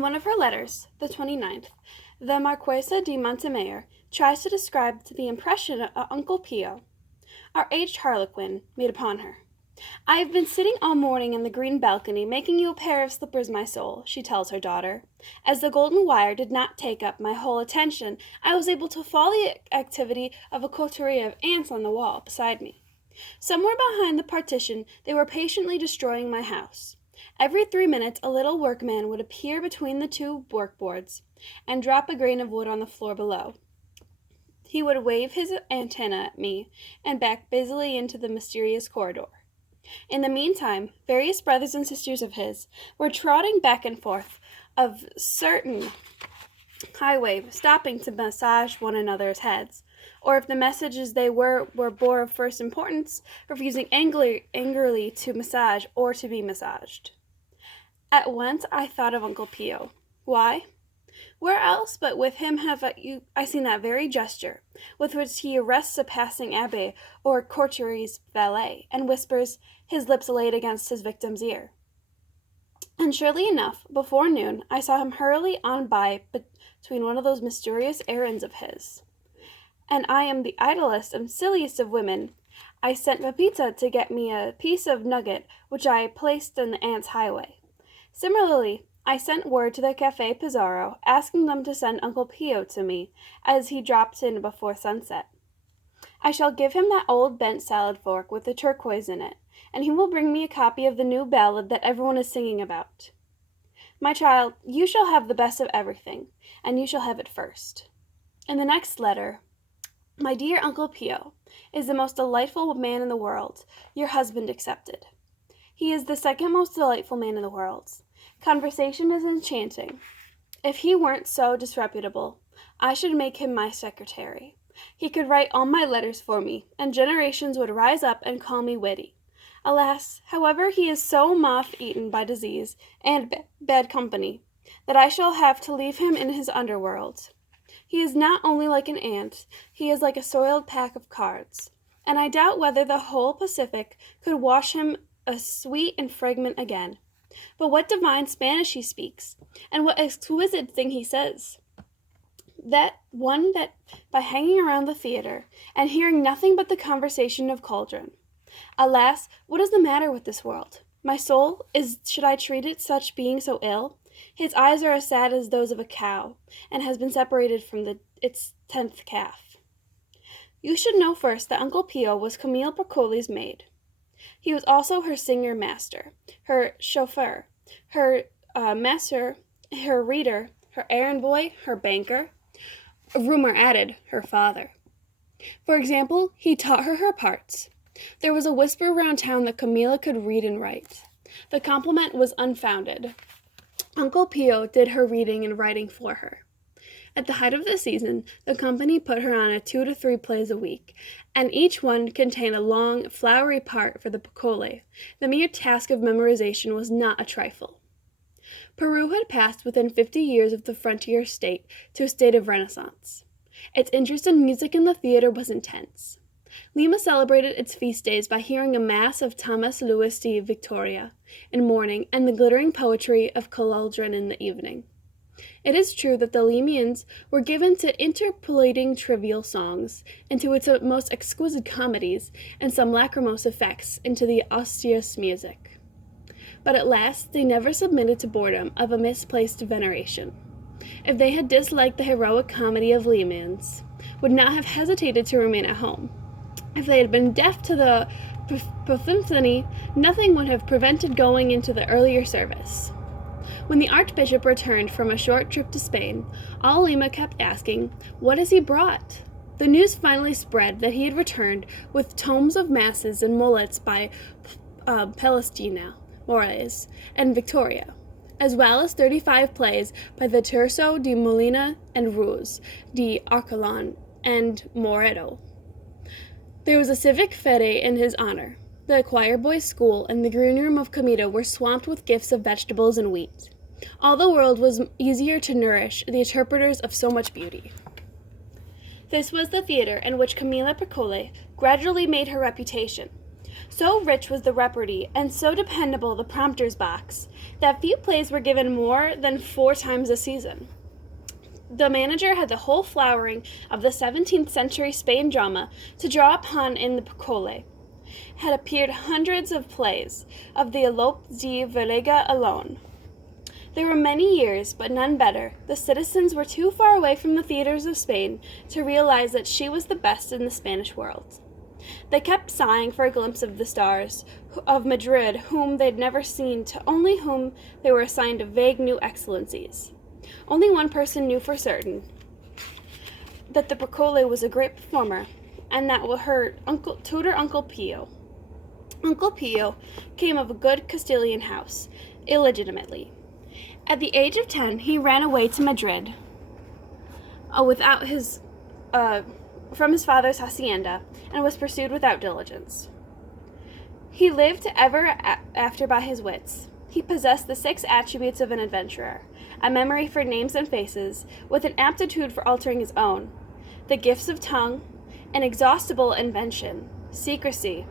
In one of her letters, the 29th, the Marquesa de Montemayor tries to describe the impression Uncle Pio, our aged harlequin, made upon her. "I have been sitting all morning in the green balcony, making you a pair of slippers, my soul," she tells her daughter. "As the golden wire did not take up my whole attention, I was able to follow the activity of a coterie of ants on the wall beside me. Somewhere behind the partition they were patiently destroying my house. Every 3 minutes a little workman would appear between the two workboards and drop a grain of wood on the floor below. He would wave his antenna at me and back busily into the mysterious corridor. In the meantime, various brothers and sisters of his were trotting back and forth of certain highway, stopping to massage one another's heads, or if the messages they were bore of first importance, refusing angrily to massage or to be massaged. At once I thought of Uncle Pio. Why? Where else but with him have I seen that very gesture with which he arrests a passing abbé or courtier's valet, and whispers, his lips laid against his victim's ear? And surely enough, before noon, I saw him hurriedly on by between one of those mysterious errands of his. And I am the idlest and silliest of women. I sent Pepita to get me a piece of nugget, which I placed in the ants' highway. Similarly, I sent word to the Café Pizarro, asking them to send Uncle Pio to me, as he drops in before sunset. I shall give him that old bent salad fork with the turquoise in it, and he will bring me a copy of the new ballad that everyone is singing about. My child, you shall have the best of everything, and you shall have it first." In the next letter, "My dear Uncle Pio is the most delightful man in the world, your husband excepted. He is the second most delightful man in the world. Conversation is enchanting. If he weren't so disreputable, I should make him my secretary. He could write all my letters for me, and generations would rise up and call me witty. Alas, however, he is so moth-eaten by disease and bad company, that I shall have to leave him in his underworld. He is not only like an ant, he is like a soiled pack of cards, and I doubt whether the whole Pacific could wash him a sweet and fragment again. But what divine Spanish he speaks, and what exquisite thing he says! That by hanging around the theater, and hearing nothing but the conversation of children. Alas, what is the matter with this world? My soul, should I treat it such being so ill? His eyes are as sad as those of a cow, and has been separated from its 10th calf. You should know first that Uncle Pio was Camille Bracoli's maid. He was also her singer-master, her chauffeur, her master, her reader, her errand-boy, her banker, rumor added, her father. For example, he taught her parts. There was a whisper round town that Camilla could read and write. The compliment was unfounded. Uncle Pio did her reading and writing for her. At the height of the season, the company put her on 2 to 3 plays a week, and each one contained a long, flowery part for the piccole. The mere task of memorization was not a trifle. Peru had passed within 50 years of the frontier state to a state of renaissance. Its interest in music and the theater was intense. Lima celebrated its feast days by hearing a mass of Thomas Louis de Victoria in morning and the glittering poetry of Caloldrin in the evening. It is true that the Limians were given to interpolating trivial songs into its most exquisite comedies and some lachrymose effects into the austeurest music. But at last they never submitted to boredom of a misplaced veneration. If they had disliked the heroic comedy of Limians, would not have hesitated to remain at home. If they had been deaf to the Pothynthony, nothing would have prevented going into the earlier service. When the Archbishop returned from a short trip to Spain, all Lima kept asking, "What has he brought?" The news finally spread that he had returned with tomes of masses and mullets by Palestina, Moraes, and Victoria, as well as 35 plays by the Tirso de Molina and Ruz, de Arcolon, and Moreto. There was a civic fete in his honor. The choir boys' school and the green room of Comida were swamped with gifts of vegetables and wheat. All the world was easier to nourish the interpreters of so much beauty. This was the theater in which Camilla Piccoli gradually made her reputation. So rich was the repertory, and so dependable the prompter's box, that few plays were given more than 4 times a season. The manager had the whole flowering of the 17th century Spain drama to draw upon in the Picole. Had appeared hundreds of plays of the Elope de Verlega alone. There were many years, but none better. The citizens were too far away from the theaters of Spain to realize that she was the best in the Spanish world. They kept sighing for a glimpse of the stars of Madrid, whom they'd never seen, to only whom they were assigned vague new excellencies. Only one person knew for certain that the Picole was a great performer, and that was her tutor Uncle Pio. Uncle Pio came of a good Castilian house, illegitimately. At the age of 10, he ran away to Madrid from his father's hacienda, and was pursued without diligence. He lived ever after by his wits. He possessed the 6 attributes of an adventurer: a memory for names and faces, with an aptitude for altering his own, the gifts of tongue, inexhaustible invention, secrecy,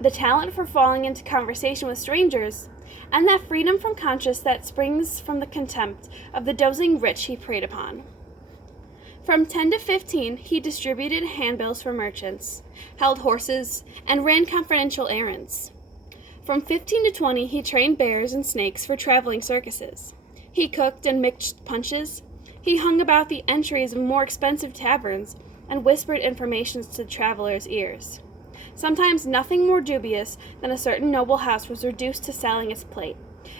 the talent for falling into conversation with strangers, and that freedom from conscience that springs from the contempt of the dozing rich he preyed upon. From 10 to 15, he distributed handbills for merchants, held horses, and ran confidential errands. From 15 to 20, he trained bears and snakes for traveling circuses. He cooked and mixed punches. He hung about the entries of more expensive taverns and whispered information to travelers' ears. Sometimes nothing more dubious than a certain noble house was reduced to selling its plate,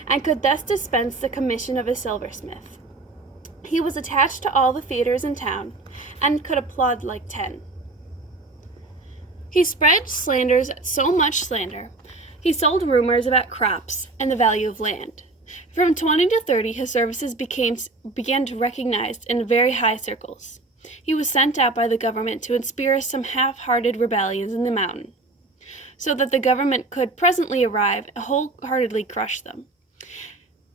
and could thus dispense the commission of a silversmith. He was attached to all the theaters in town, and could applaud like 10. He spread slanders, so much slander. He sold rumors about crops and the value of land. From 20 to 30, his services began to be recognized in very high circles. He was sent out by the government to inspire some half-hearted rebellions in the mountain, so that the government could presently arrive and wholeheartedly crush them.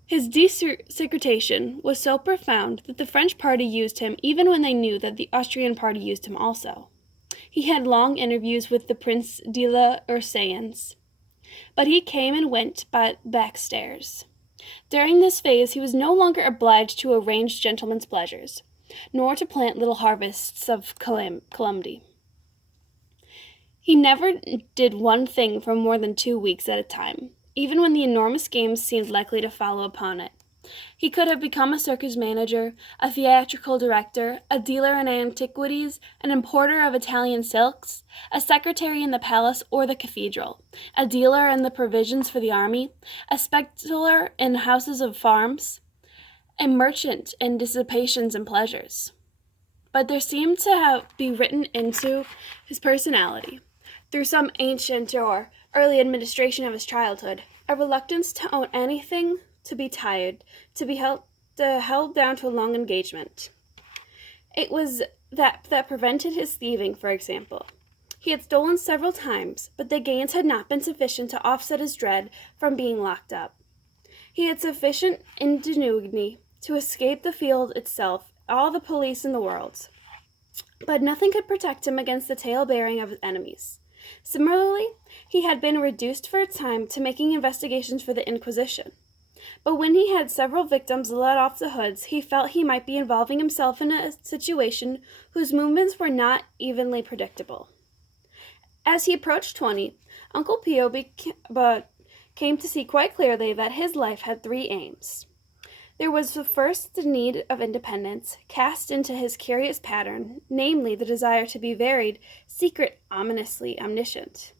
His desecration was so profound that the French party used him even when they knew that the Austrian party used him also. He had long interviews with the Prince de la Ursayans, but he came and went by backstairs. During this phase he was no longer obliged to arrange gentlemen's pleasures, nor to plant little harvests of calumny. He never did one thing for more than 2 weeks at a time, even when the enormous games seemed likely to follow upon it. He could have become a circus manager, a theatrical director, a dealer in antiquities, an importer of Italian silks, a secretary in the palace or the cathedral, a dealer in the provisions for the army, a spectator in houses of farms, a merchant in dissipations and pleasures. But there seemed to be written into his personality, through some ancient or early administration of his childhood, a reluctance to own anything, to be tired, to be held down to a long engagement. It was that prevented his thieving, for example. He had stolen several times, but the gains had not been sufficient to offset his dread from being locked up. He had sufficient ingenuity to escape the field itself, all the police in the world, but nothing could protect him against the tale-bearing of his enemies. Similarly, he had been reduced for a time to making investigations for the Inquisition. But when he had several victims let off the hoods, he felt he might be involving himself in a situation whose movements were not evenly predictable. As he approached 20, Uncle Pio came to see quite clearly that his life had 3 aims. There was the first, the need of independence, cast into his curious pattern, namely the desire to be varied, secret, ominously omniscient.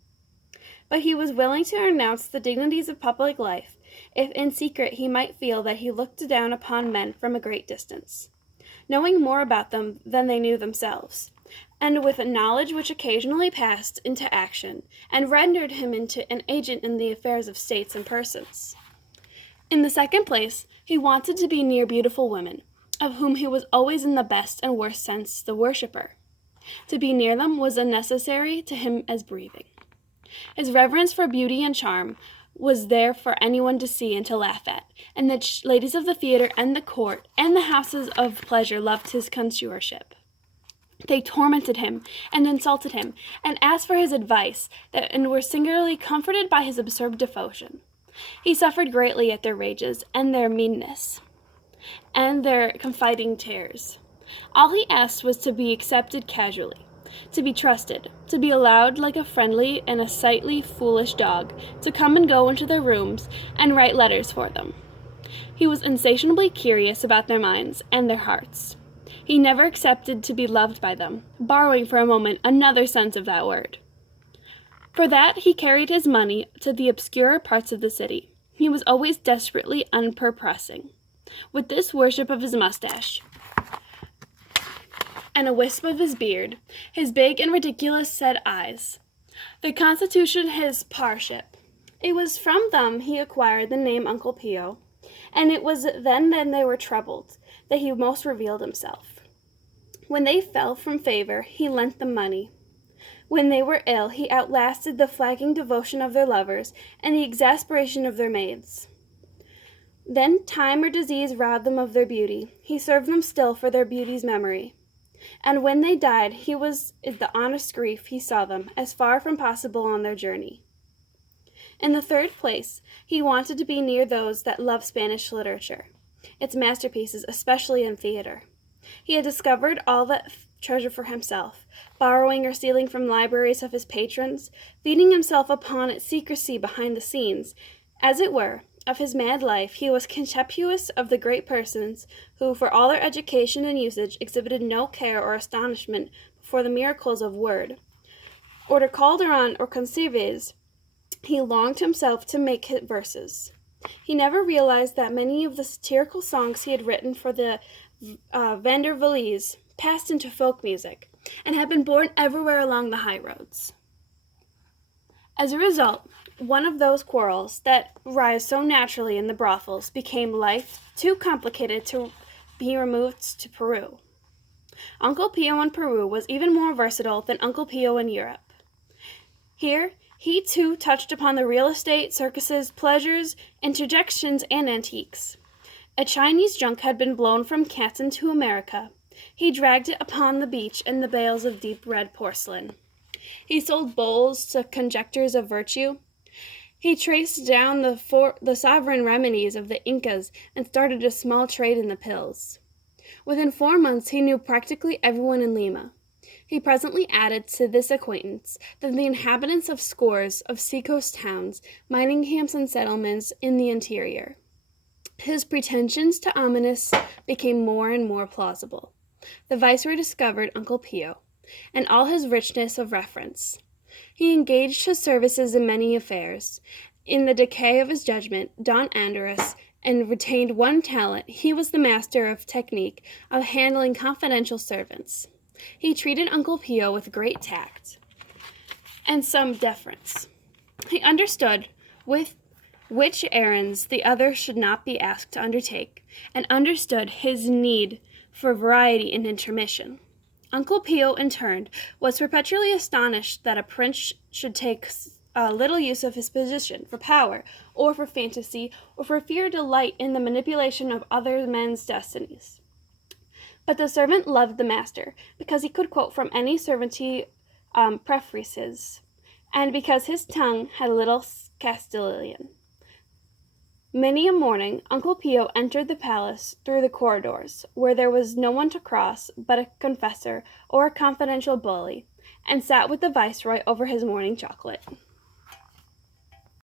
But he was willing to renounce the dignities of public life, if in secret he might feel that he looked down upon men from a great distance, knowing more about them than they knew themselves, and with a knowledge which occasionally passed into action, and rendered him into an agent in the affairs of states and persons. In the second place, he wanted to be near beautiful women, of whom he was always in the best and worst sense the worshipper. To be near them was as necessary to him as breathing. His reverence for beauty and charm was there for anyone to see and to laugh at, and the ladies of the theater and the court and the houses of pleasure loved his connoisseurship. They tormented him and insulted him and asked for his advice and were singularly comforted by his absurd devotion. He suffered greatly at their rages and their meanness and their confiding tears. All he asked was to be accepted casually, to be trusted, to be allowed, like a friendly and a sightly foolish dog, to come and go into their rooms and write letters for them. He was insatiably curious about their minds and their hearts. He never accepted to be loved by them, borrowing for a moment another sense of that word. For that he carried his money to the obscurer parts of the city. He was always desperately unpurposing. With this worship of his mustache and a wisp of his beard, his big and ridiculous set eyes, the constitution his parship. It was from them he acquired the name Uncle Pio, and it was then they were troubled that he most revealed himself. When they fell from favor, he lent them money. When they were ill, he outlasted the flagging devotion of their lovers and the exasperation of their maids. Then time or disease robbed them of their beauty. He served them still for their beauty's memory. And when they died, he was the honest grief he saw them, as far from possible on their journey. In the third place, he wanted to be near those that love Spanish literature, its masterpieces, especially in theater. He had discovered all that treasure for himself, borrowing or stealing from libraries of his patrons, feeding himself upon its secrecy behind the scenes, as it were, of his mad life. He was contemptuous of the great persons who, for all their education and usage, exhibited no care or astonishment before the miracles of word. Or to Calderon or Conserves, he longed himself to make verses. He never realized that many of the satirical songs he had written for the Vandervlies passed into folk music and had been born everywhere along the high roads. As a result, one of those quarrels that rise so naturally in the brothels became life too complicated to be removed to Peru. Uncle Pio in Peru was even more versatile than Uncle Pio in Europe. Here, he too touched upon the real estate, circuses, pleasures, interjections, and antiques. A Chinese junk had been blown from Canton to America. He dragged it upon the beach in the bales of deep red porcelain. He sold bowls to conjectures of virtue. He traced down the sovereign remedies of the Incas and started a small trade in the pills. Within 4 months, he knew practically everyone in Lima. He presently added to this acquaintance the inhabitants of scores of seacoast towns, mining camps, and settlements in the interior. His pretensions to ominous became more and more plausible. The viceroy discovered Uncle Pio, and all his richness of reference. He engaged his services in many affairs. In the decay of his judgment, Don Andres, and retained one talent. He was the master of technique of handling confidential servants. He treated Uncle Pio with great tact and some deference. He understood with which errands the other should not be asked to undertake, and understood his need for variety and intermission. Uncle Pio, in turn, was perpetually astonished that a prince should take little use of his position for power, or for fantasy, or for fear delight in the manipulation of other men's destinies. But the servant loved the master, because he could quote from any servanty prefaces, and because his tongue had little Castilian. Many a morning, Uncle Pio entered the palace through the corridors, where there was no one to cross but a confessor or a confidential bully, and sat with the viceroy over his morning chocolate.